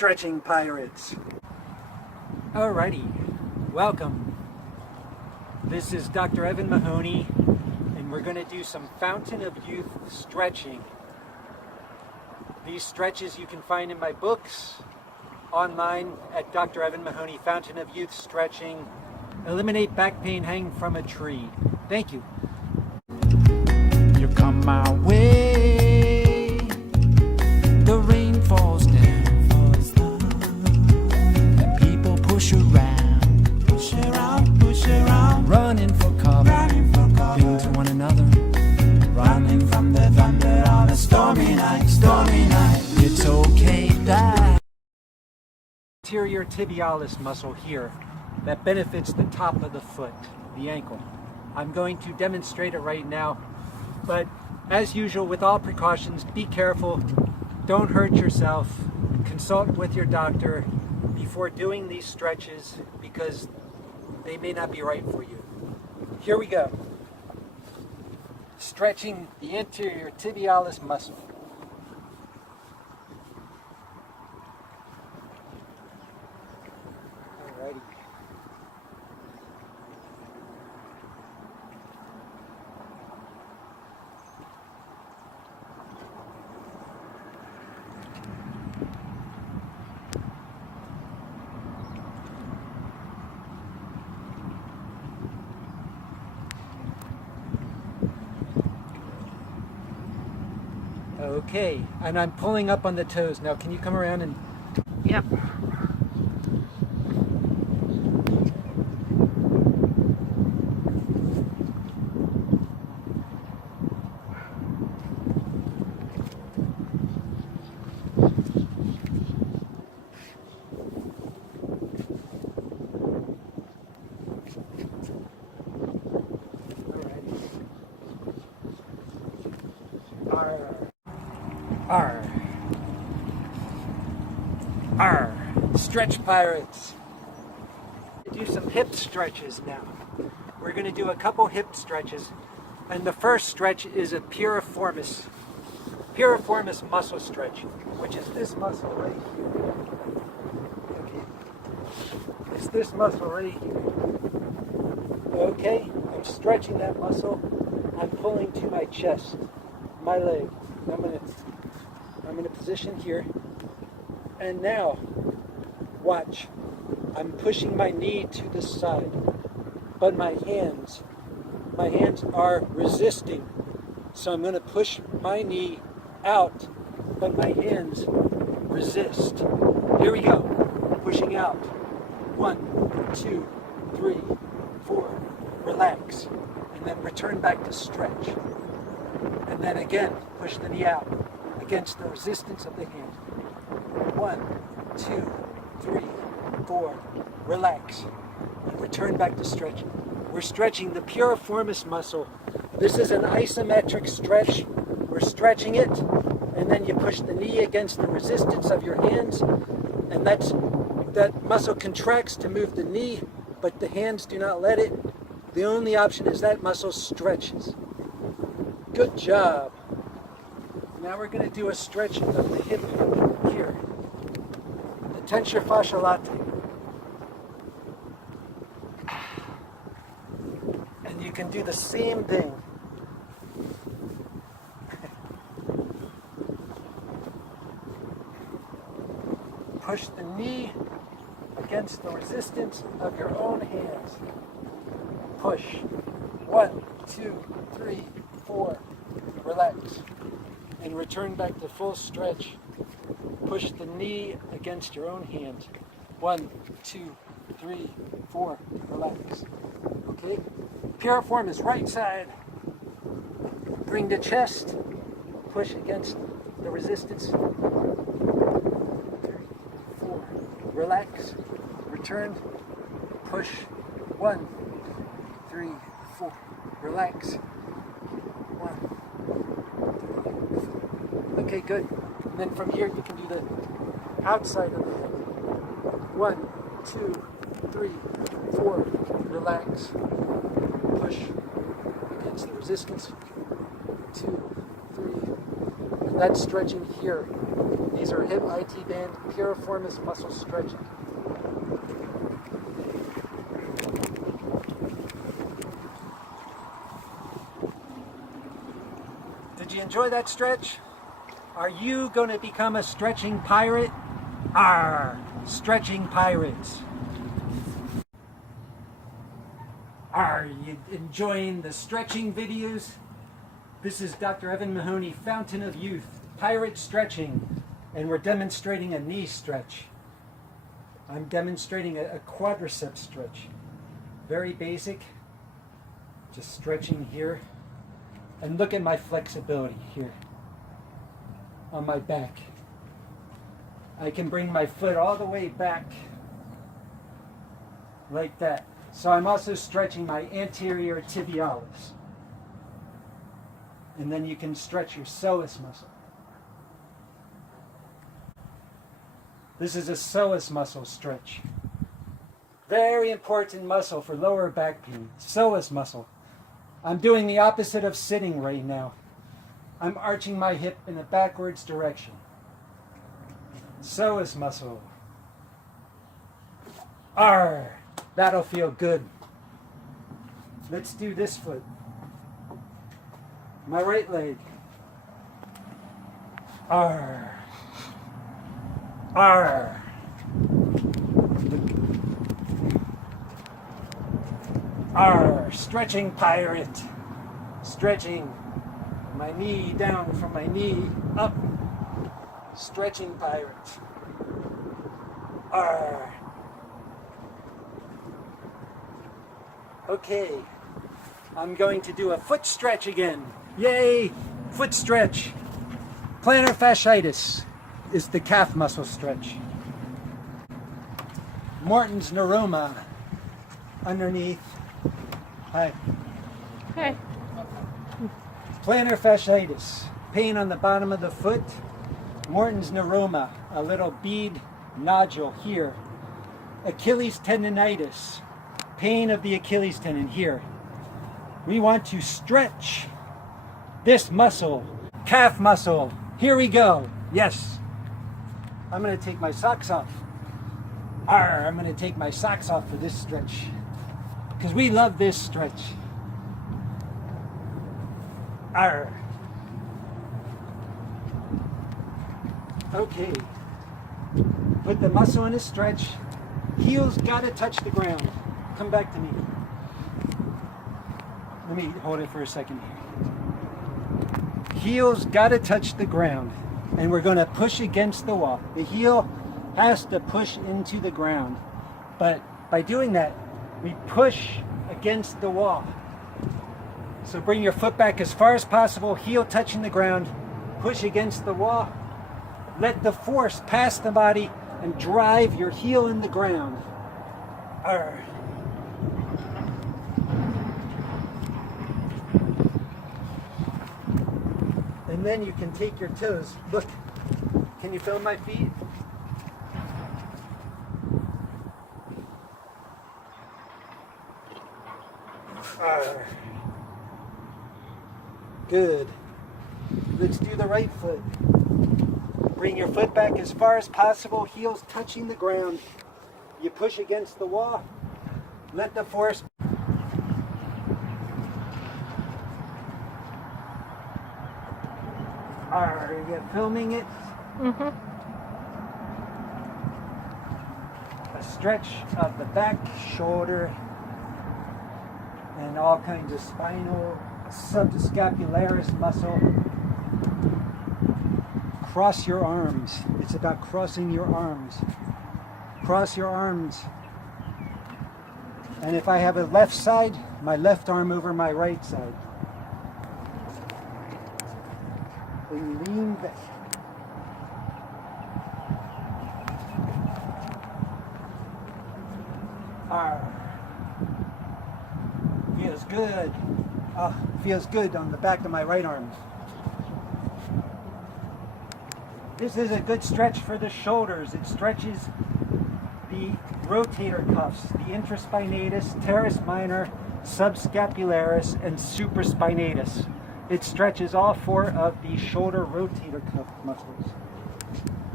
stretching pirates. Alrighty, welcome. This is Dr. Evan Mahoney, and we're going to do some Fountain of Youth stretching. These stretches you can find in my books, online at Dr. Evan Mahoney, Fountain of Youth Stretching. Eliminate back pain hanging from a tree. Thank you. You come my way, the rain falls down, and people push around, running for cover, into one another, running from the thunder on a stormy night. It's okay, die. Anterior tibialis muscle here that benefits the top of the foot, the ankle. I'm going to demonstrate it right now, but as usual, with all precautions, be careful, don't hurt yourself, consult with your doctor before doing these stretches because they may not be right for you. Here we go. Stretching the anterior tibialis muscle. Alrighty. Okay, and I'm pulling up on the toes. Now, can you come around and... Yep. Aaargh. Stretch pirates. Do some hip stretches now. We're going to do a couple hip stretches, and the first stretch is a piriformis muscle stretch, which is this muscle right here. Okay. It's this muscle right here. Okay, I'm stretching that muscle. I'm pulling to my chest, my leg. I'm in a position here. And now, watch. I'm pushing my knee to the side, but my hands are resisting. So I'm going to push my knee out, but my hands resist. Here we go. Pushing out. 1, 2, 3, 4. Relax. And then return back to stretch. And then again, push the knee out against the resistance of the hand. 1, 2, 3, 4. Relax. And return back to stretching. We're stretching the piriformis muscle. This is an isometric stretch. We're stretching it, and then you push the knee against the resistance of your hands, and that muscle contracts to move the knee, but the hands do not let it. The only option is that muscle stretches. Good job. Now we're going to do a stretch of the hip here. The tensor fasciae latae. And you can do the same thing. Push the knee against the resistance of your own hands. Push. 1, 2, 3, 4. Relax. And return back to full stretch. Push the knee against your own hand. 1, 2, 3, 4. Relax. Okay? Piriformis, right side. Bring the chest. Push against the resistance. 3, 4. Relax. Return. Push. 1, 3, 4. Relax. 1. Okay, good. And then from here you can do the outside of the hip. 1, 2, 3, 4. Relax. Push against the resistance. 2, 3. And that's stretching here. These are hip IT band piriformis muscle stretching. Did you enjoy that stretch? Are you going to become a stretching pirate? Aaargh! Stretching pirates. Are you enjoying the stretching videos? This is Dr. Evan Mahoney, Fountain of Youth, pirate stretching, and we're demonstrating a knee stretch. I'm demonstrating a quadricep stretch. Very basic, just stretching here. And look at my flexibility here on my back. I can bring my foot all the way back like that. So I'm also stretching my anterior tibialis. And then you can stretch your psoas muscle. This is a psoas muscle stretch. Very important muscle for lower back pain. Psoas muscle. I'm doing the opposite of sitting right now. I'm arching my hip in a backwards direction. Psoas muscle. Aaargh! That'll feel good. Let's do this foot. My right leg. Aaargh! Aaargh! Aaargh! Stretching pirate. Stretching my knee down from my knee up. Stretching pirate. Aaargh! Okay, I'm going to do a foot stretch again. Yay! Foot stretch. Plantar fasciitis is the calf muscle stretch. Morton's neuroma underneath. Hi. Hey. Plantar fasciitis, pain on the bottom of the foot. Morton's neuroma, a little bead nodule here. Achilles tendonitis, pain of the Achilles tendon here. We want to stretch this muscle, calf muscle. Here we go. Yes. I'm going to take my socks off. Aaargh! I'm going to take my socks off for this stretch because we love this stretch. Aaargh! Okay. Put the muscle in a stretch. Heels got to touch the ground. Come back to me. Let me hold it for a second here. Heels got to touch the ground. And we're going to push against the wall. The heel has to push into the ground. But by doing that, we push against the wall. So bring your foot back as far as possible, heel touching the ground, push against the wall. Let the force pass the body and drive your heel in the ground. Aaargh! And then you can take your toes. Look, can you feel my feet? Aaargh! Good. Let's do the right foot. Bring your foot back as far as possible, heels touching the ground. You push against the wall. Let the force. Are you filming it? Mm-hmm. A stretch of the back, shoulder, and all kinds of spinal, subscapularis muscle. Cross your arms. It's about crossing your arms. Cross your arms. And if I have a left side, my left arm over my right side. And lean back. Feels good. Feels good on the back of my right arm. This is a good stretch for the shoulders. It stretches the rotator cuffs, the intraspinatus, teres minor, subscapularis, and supraspinatus. It stretches all four of the shoulder rotator cuff muscles.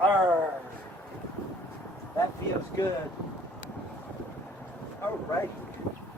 Aaargh. That feels good. All right.